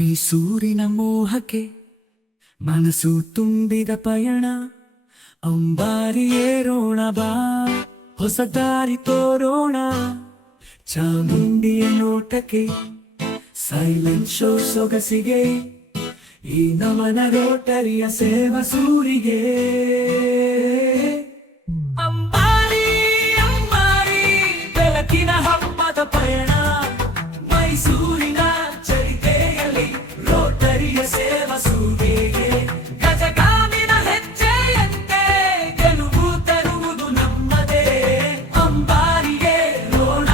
ಮೈಸೂರಿನ ಮೋಹಕ್ಕೆ ಮನಸ್ಸು ತುಂಬಿದ ಪಯಣ, ಅಂಬಾರಿ ಏರೋಣ ಬಾ, ಹೊಸ ದಾರಿ ತೋರೋಣ. ಚಾಮುಂಡಿಯ ನೋಟಕ್ಕೆ ಸೈಲೆಂಟ್ ಶೋ ಸೊಗಸಿಗೆ, ಈ ನಮನ ರೋಟರಿಯ ಸೇವಾ ಸೂರಿಗೆ. ಅಂಬಾರಿ ಅಂಬಾರಿ ಬೆಳಕಿನ ಹಬ್ಬದ ಪಯಣ, ಮೈಸೂರಿನ ಚರಿತೆಯಲ್ಲಿ ರೋಟರಿಯ ಸೇವಾ ಸೂರಿಗೆ. ಗಜಗಾಮಿನ ಹೆಜ್ಜೆಯಂತೆ ಗೆಲುವು ತರುವುದು ನಮ್ಮದೇ, ಅಂಬಾರಿಗೆ ರೋಣ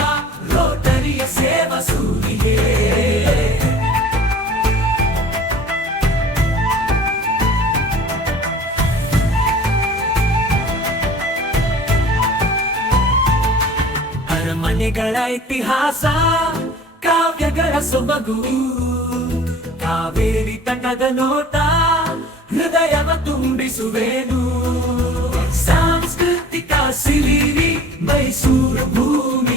ಬಾ, ರೋಟರಿಯ ಸೇವಾ ಸೂರಿಗೆ. ಅರಮನೆಗಳ ಇತಿಹಾಸ, ಕಾವ್ಯಗಳ ಸೊಬಗು, ಕಾವೇರಿ ತಟದ ನೋಟ ಹೃದಯವ ತುಂಬಿಸುವೇನು. ಸಾಂಸ್ಕೃತಿಕ ಸಿಲಿರಿ ಮೈಸೂರು ಭೂಮಿ.